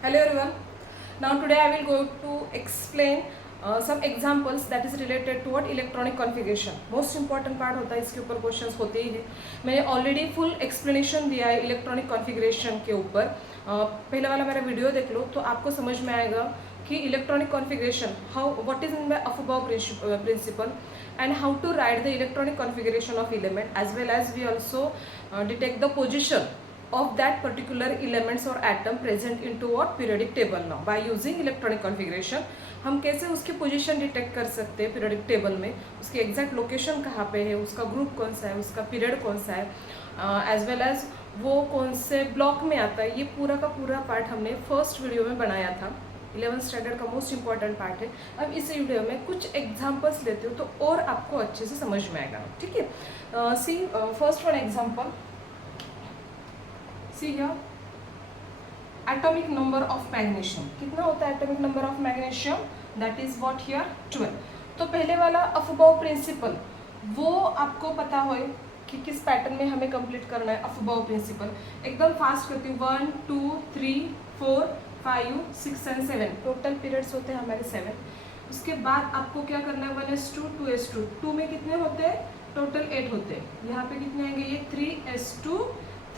Hello everyone. Now today I will go to explain some examples that is related to what electronic configuration. Most important part होता है, इसके ऊपर questions होते ही है. मैंने already full explanation दिया है इलेक्ट्रॉनिक कॉन्फ़िगरेशन के ऊपर. पहले वाला मेरा वीडियो देख लो तो आपको समझ में आएगा कि electronic configuration how what is in by aufbau principle and how to write the electronic configuration of element as well as we also detect the position of that particular elements or atom present into what periodic table. Now by using electronic configuration हम कैसे उसकी position detect कर सकते हैं periodic table में, उसकी exact location कहाँ पे है, उसका ग्रुप कौन सा है, उसका पीरियड कौन सा है, एज वेल एज वो कौन से ब्लॉक में आता है. ये पूरा का पूरा पार्ट हमने फर्स्ट वीडियो में बनाया था. 11th स्टैंडर्ड का मोस्ट इंपॉर्टेंट पार्ट है. अब इस वीडियो में कुछ एग्जांपल्स लेते हो तो और आपको अच्छे से समझ में आएगा. ठीक है, see first one example, see here atomic number of magnesium. कितना होता है atomic number of magnesium? That is what here 12. तो पहले वाला अफबाउ प्रिंसिपल वो आपको पता हो कि किस पैटर्न में हमें कंप्लीट करना है. अफबाउ प्रिंसिपल एकदम फास्ट करती हूँ. 1 2 3 4 5 6 एंड 7 टोटल पीरियड्स होते हैं हमारे 7. उसके बाद आपको क्या करना है 1s2 2s2. 2 में कितने होते हैं? टोटल 8 होते हैं. यहाँ पे कितने आएंगे? ये 3s2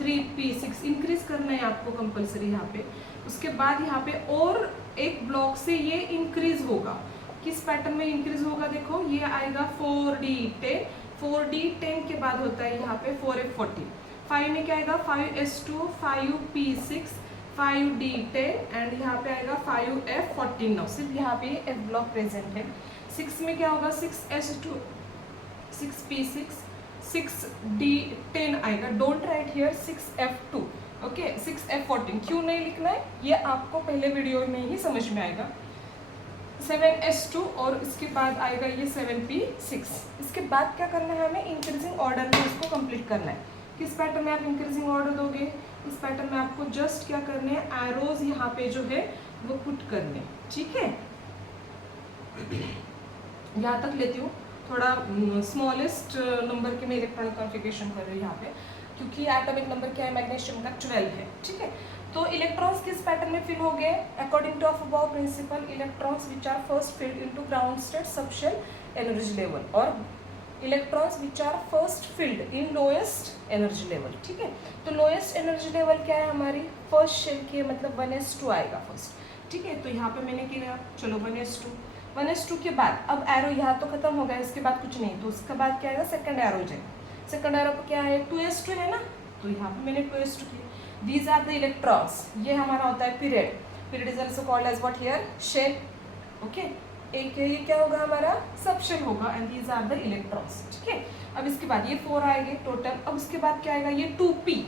3p6 इंक्रीज करना है आपको कंपलसरी यहाँ पे. उसके बाद यहाँ पे और एक ब्लॉक से ये इंक्रीज होगा. किस पैटर्न में इंक्रीज होगा? देखो ये आएगा 4d10. 4d10 के बाद होता है यहाँ पे 4f14. 5 में क्या आएगा? 5s2 5p6 5d10 एंड यहाँ पे आएगा 5f14. नाउ सिर्फ यहाँ पे f ब्लॉक प्रेजेंट है. 6 में क्या होगा? 6s2 6p6 6d10 आएगा. Don't write here 6f2. Okay 6f14 क्यों नहीं लिखना है ये आपको पहले वीडियो में ही समझ में आएगा. 7s2 और इसके बाद आएगा ये 7p6. इसके बाद क्या करना है? हमें इंक्रीजिंग ऑर्डर में इसको कंप्लीट करना है. किस पैटर्न में आप इंक्रीजिंग ऑर्डर दोगे? इस पैटर्न में आपको जस्ट क्या करने हैं? एरोज यहाँ पे जो है वो पुट करने. ठीक है, यहाँ तक लेती हूँ. थोड़ा स्मॉलेस्ट नंबर के मैं इलेक्ट्रॉनिक कॉन्फ़िगरेशन कर रही हूँ यहाँ पे क्योंकि एटॉमिक नंबर क्या है मैग्नीशियम का 12 है. ठीक है, तो इलेक्ट्रॉन्स किस पैटर्न में फिल हो गए? According to Aufbau principle electrons which are first filled into ground state subshell energy level और electrons which are first filled in lowest energy level. ठीक है, तो लोएस्ट एनर्जी लेवल क्या है हमारी? फर्स्ट शेल की है, मतलब 1s2 आएगा फर्स्ट. ठीक है, तो यहाँ पे मैंने किया चलो 1s2 के बाद अब एरो यहाँ तो खत्म हो गया. इसके बाद कुछ नहीं, तो उसके बाद क्या आएगा? सेकंड एरो जाएगा. सेकंड एरो पर क्या है? 2s2 है ना, तो यहाँ पे मैंने 2s2 किया. These are the electrons. ये हमारा होता है period. Period is also called as what here? Shell. Okay, एक ये क्या होगा हमारा? सबशेल होगा and these are the electrons. ठीक है, अब इसके बाद ये 4 आएंगे टोटल. अब उसके बाद क्या आएगा? ये 2p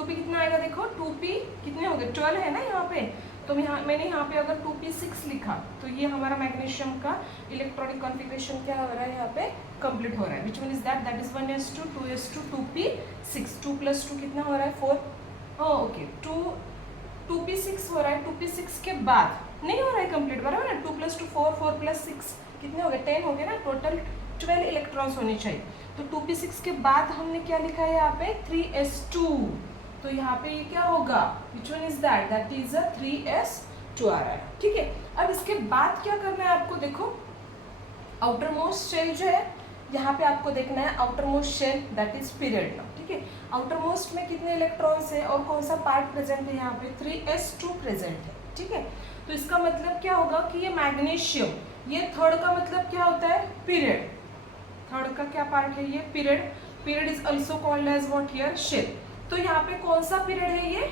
कितना आएगा? देखो 2p कितने हो गए? 12 है ना यहाँ पे. तो मैंने यहाँ पे अगर 2p6 लिखा तो ये हमारा मैग्नीशियम का इलेक्ट्रॉनिक कॉन्फ़िगरेशन क्या हो रहा है? यहाँ पे कंप्लीट हो रहा है. विच one is that is 1s2 2s2 2p6. 2 + 2 कितना हो रहा है? 4. ओके 2p6 हो रहा है. 2p6 के बाद नहीं हो रहा है कंप्लीट, बराबर है. 2 + 2 4 4 + 6 कितने हो गए? 10 हो गए ना. टोटल 12 इलेक्ट्रॉन्स होने चाहिए. तो 2p6 के बाद हमने क्या लिखा है यहाँ पे? 3s2. तो यहाँ पे ये क्या होगा? विच one is that is a 3s2 आ रहा है. ठीक है, अब इसके बाद क्या करना है आपको? देखो आउटर मोस्ट शेल जो है यहाँ पे आपको देखना है. Outermost shell that is period now. ठीक है, आउटर मोस्ट में कितने इलेक्ट्रॉन्स है और कौन सा पार्ट प्रेजेंट है? यहाँ पे 3s2 प्रेजेंट है. ठीक है, तो इसका मतलब क्या होगा कि ये मैग्नीशियम, ये थर्ड का मतलब क्या होता है? पीरियड. थर्ड का क्या पार्ट है? ये period. Period is also called as what here? Shell. तो यहाँ पे कौन सा पीरियड है? ये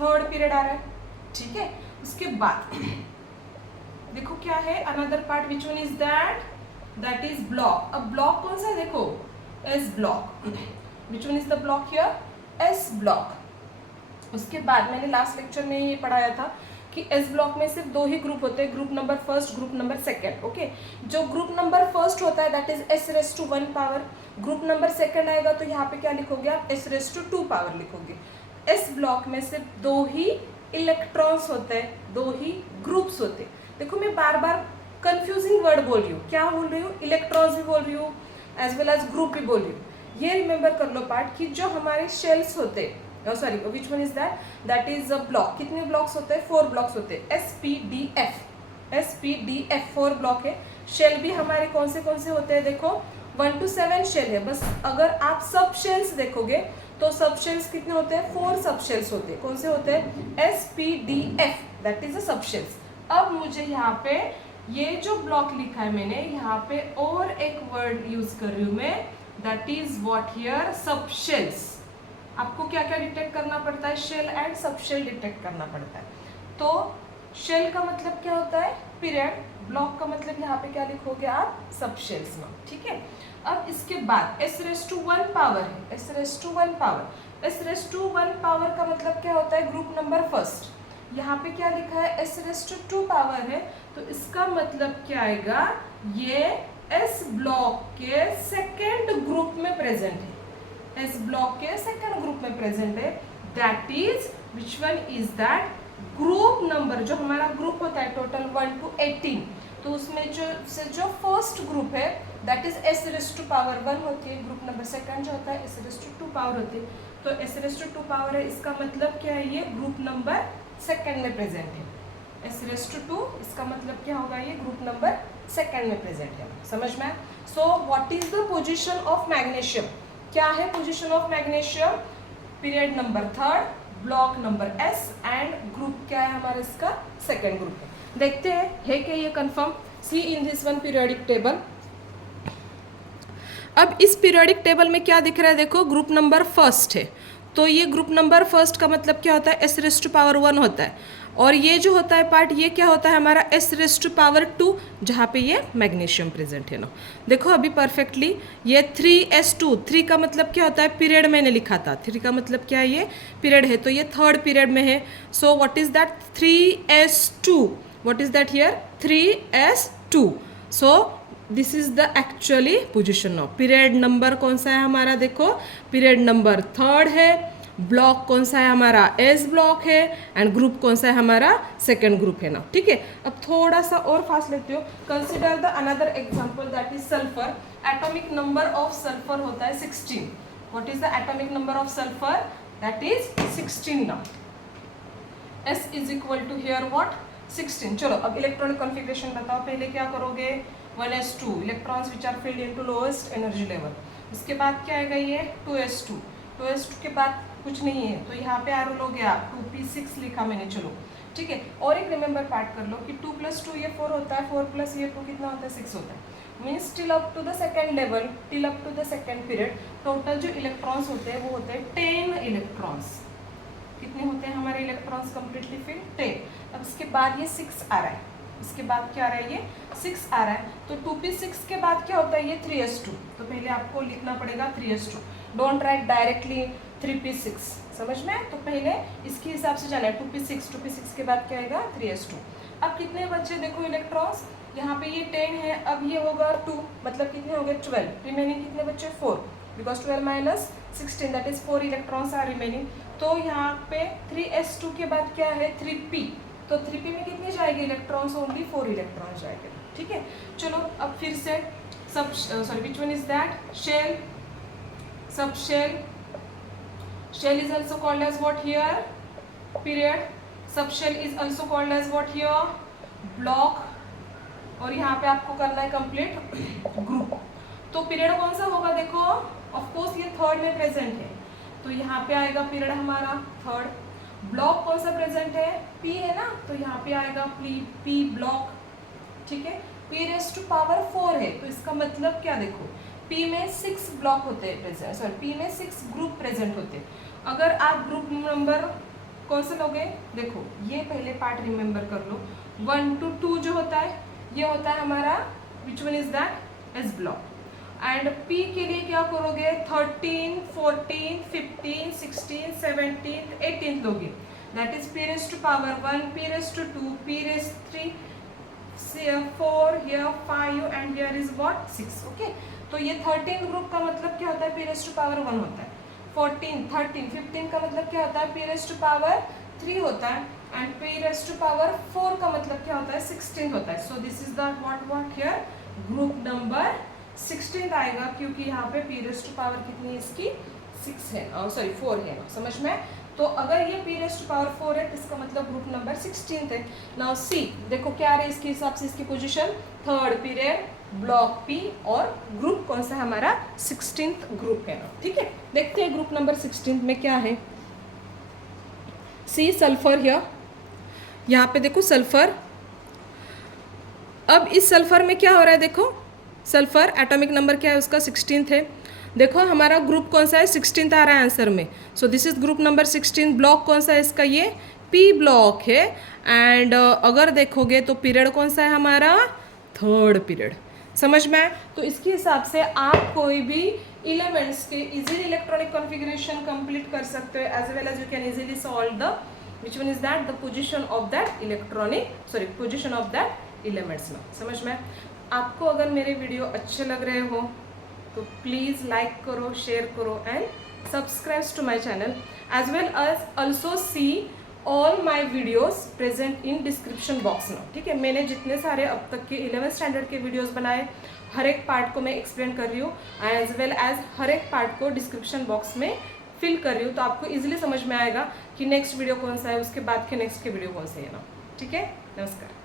थर्ड पीरियड आ रहा है. ठीक है, उसके बाद देखो क्या है another part. Which one is that is block. अब ब्लॉक कौन सा है? देखो S block. Which one is the block here? S block. उसके बाद मैंने लास्ट लेक्चर में ये पढ़ाया था कि एस ब्लॉक में सिर्फ 2 ही ग्रुप होते हैं. Group number first, group number second. Okay, जो ग्रुप नंबर फर्स्ट होता है that is s⁻1 power. Group number second आएगा तो यहाँ पे क्या लिखोगे आप? s⁻2 पावर लिखोगे. एस ब्लॉक में सिर्फ 2 ही इलेक्ट्रॉन्स होते हैं, 2 ही ग्रुप्स होते हैं. देखो मैं बार बार कंफ्यूजिंग वर्ड बोल रही हूँ. क्या बोल रही हूँ? इलेक्ट्रॉन्स भी बोल रही हूँ एज वेल एज ग्रुप भी बोल रही हूँ. ये रिमेंबर कर लो पार्ट कि जो हमारे शेल्स होते हैं sorry which one is that is a block. कितने ब्लॉक्स होते हैं? 4 ब्लॉक्स होते हैं. SPDF 4 ब्लॉक है. शेल भी हमारे कौन से होते हैं? देखो 1 to 7 शेल है. बस अगर आप सब शेल्स देखोगे तो सब शेल्स कितने होते हैं? 4 सब शेल्स होते हैं. कौन से होते हैं? SPDF दैट इज अ सब शेल्स. अब मुझे यहाँ पे ये जो ब्लॉक लिखा है मैंने यहाँ पे और एक वर्ड यूज कर रही हूँ मैं, that is what here? Subshells. आपको क्या क्या डिटेक्ट करना पड़ता है? Shell and subshell detect करना पड़ता है. तो शेल का मतलब क्या होता है? पीरियड. ब्लॉक का मतलब यहाँ पे क्या लिखोगे आप? सब शेल्स में. ठीक है. अब इसके बाद S⁻1 पावर है. S⁻1 पावर का मतलब क्या होता है? Group number first. यहाँ पे क्या लिखा है? S⁻2 पावर है. तो इसका मतलब क्या आएगा? ये S ब्लॉक के सेकेंड ग्रुप में प्रेजेंट है. S ब्लॉक के सेकेंड ग्रुप में प्रेजेंट है. That is which one is that? Group number. जो हमारा ग्रुप होता है टोटल 1 to 18, तो उसमें जो फर्स्ट ग्रुप है दैट इज S⁻1 होती है. ग्रुप नंबर सेकंड जो होता है S⁻2 पावर होती है. तो S⁻2 पावर है. इसका मतलब क्या है? ये ग्रुप नंबर सेकंड में प्रेजेंट है. S⁻2 इसका मतलब क्या होगा? ये ग्रुप नंबर सेकंड में प्रेजेंट है. समझ में? So what is the position of magnesium? क्या है position of magnesium? Period number 3, block number S and group क्या है हमारा? इसका सेकंड ग्रुप है. देखते हैं है क्या ये confirm. See in this one periodic table. अब इस पीरियोडिक टेबल में क्या दिख रहा है? देखो ग्रुप नंबर फर्स्ट है. तो ये ग्रुप नंबर फर्स्ट का मतलब क्या होता है? S⁻1 होता है. और ये जो होता है पार्ट, ये क्या होता है हमारा? S⁻2 जहाँ पे ये मैग्नीशियम प्रेजेंट है ना. देखो अभी परफेक्टली ये 3s2. 3 का मतलब क्या होता है? पीरियड मैंने लिखा था. 3 का मतलब क्या है? ये पीरियड है. तो ये थर्ड पीरियड में है. So what is that? 3s2. What is that here? 3s2. So this is the actually position of period number. कौन सा है हमारा? देखो पीरियड नंबर 3 है. ब्लॉक कौन सा है हमारा? S ब्लॉक है. एंड ग्रुप कौन सा है हमारा? सेकेंड ग्रुप है ना. ठीक है. अब थोड़ा सा और फास्ट लेते हो. Consider the another example that is sulphur. Atomic number of sulphur होता है 16. What is the atomic number of sulphur? That is 16 now. S is equal to here what? 16. चलो अब इलेक्ट्रॉनिक कॉन्फ़िगरेशन बताओ. पहले क्या करोगे? 1s2 electrons which are filled into lowest energy level. उसके बाद क्या आएगा? ये 2s2. 2s2 के बाद कुछ नहीं है. तो यहाँ पे आर लोगे आप. 2p6 लिखा मैंने. चलो ठीक है. और एक रिमेंबर पार्ट कर लो कि 2 + 2 ये 4 होता है. 4 + ये 2 कितना होता है? 6 होता है. Means till up to the second level, till up to the second period total जो इलेक्ट्रॉन्स होते हैं वो होते हैं 10 इलेक्ट्रॉन्स. कितने होते हैं हमारे इलेक्ट्रॉन्स कंप्लीटली फिल? 10. अब इसके बाद ये 6 आ रहा है. इसके बाद क्या आ रहा है? ये 6 आ रहा है. तो 2p6 के बाद क्या होता है? ये 3s2. तो पहले आपको लिखना पड़ेगा 3s2. Don't write directly 3p6. समझ में? तो पहले इसके हिसाब से जाना है. 2p6 के बाद क्या आएगा? 3s2. अब कितने बच्चे देखो इलेक्ट्रॉन्स? यहाँ पे ये 10 है. अब ये होगा 2, मतलब कितने हो गए? 12. रिमेनिंग कितने बच्चे? 4. Because 12 - 16 that is 4 electrons are remaining. तो यहाँ पे 3s2 के बाद क्या है? 3p. तो 3p में कितने जाएंगे इलेक्ट्रॉन्स? ओनली 4 इलेक्ट्रॉन्स जाएंगे. ठीक है. चलो अब फिर से सब sorry which one is that? Shell. Subshell. Shell is also called as what here? Period. Subshell is also called as what here? Block. और यहाँ पे आपको करना है कंप्लीट ग्रुप. तो पीरियड कौन सा होगा? देखो ऑफकोर्स ये थर्ड में प्रेजेंट है. तो यहाँ पे आएगा पीरियड हमारा थर्ड. ब्लॉक कौन सा प्रेजेंट है? P है ना. तो यहाँ पे आएगा P ब्लॉक. ठीक है. P⁻4 है. तो इसका मतलब क्या? देखो P में 6 ब्लॉक होते हैं प्रेजेंट. सॉरी P में 6 ग्रुप प्रेजेंट होते हैं. अगर आप ग्रुप नंबर कौन सा लोगे? देखो ये पहले पार्ट रिमेंबर कर लो. 1 to 2 जो होता है ये होता है हमारा विच one is that? S block. And P के लिए क्या करोगे? 13, 14, 15, 16, 17, 18 लोगे. That is P⁻1, P⁻2, P⁻3, 4, here 5 and here is what? 6. Okay. तो ये 13 ग्रुप का मतलब क्या होता है? P⁻1 होता है. 14, 13, 15 का मतलब क्या होता है? P⁻3 होता है. एंड P⁻4 का मतलब क्या होता है? 16 होता है. So this is the what here? Group number 16 आएगा क्योंकि यहाँ पे P⁻ कितनी है इसकी? 6 है. सॉरी 4 है. समझ में? तो अगर ये p रेज़ टू पावर 4 है तो इसका मतलब ग्रुप नंबर 16 है। नाउ सी, देखो क्या है इसके हिसाब से इसकी position, third period, block P, और ग्रुप कौन सा है हमारा, 16th ग्रुप है ना। ठीक है, देखते हैं ग्रुप नंबर 16 में क्या है। सी सल्फर, यहाँ पे देखो सल्फर। अब इस सल्फर में क्या हो रहा है, देखो सल्फर एटॉमिक नंबर क्या है उसका, 16th है। देखो हमारा ग्रुप कौन सा है, 16th आ रहा है आंसर में। So this is group number 16। Block कौन सा है इसका, ये पी ब्लॉक है। एंड अगर देखोगे तो पीरियड कौन सा है हमारा, थर्ड पीरियड। समझ में आए? तो इसके हिसाब से आप कोई भी एलिमेंट्स के इजीली इलेक्ट्रॉनिक कॉन्फ़िगरेशन कंप्लीट कर सकते हो, as well as you can easily solve the which one is that, the position of that electronic, sorry position of that elements में। समझ में? आपको अगर मेरे वीडियो अच्छे लग रहे हो तो प्लीज़ लाइक करो, शेयर करो and subscribe to my channel, as well as also see all my videos present in description box में। ठीक है, मैंने जितने सारे अब तक के 11th स्टैंडर्ड के वीडियोज़ बनाए, हर एक पार्ट को मैं एक्सप्लेन कर रही हूँ, एज वेल एज हर एक पार्ट को डिस्क्रिप्शन बॉक्स में फिल कर रही हूँ, तो आपको इजीली समझ में आएगा कि नेक्स्ट वीडियो कौन सा है, उसके बाद के नेक्स्ट के वीडियो कौन से है ना। ठीक है, नमस्कार।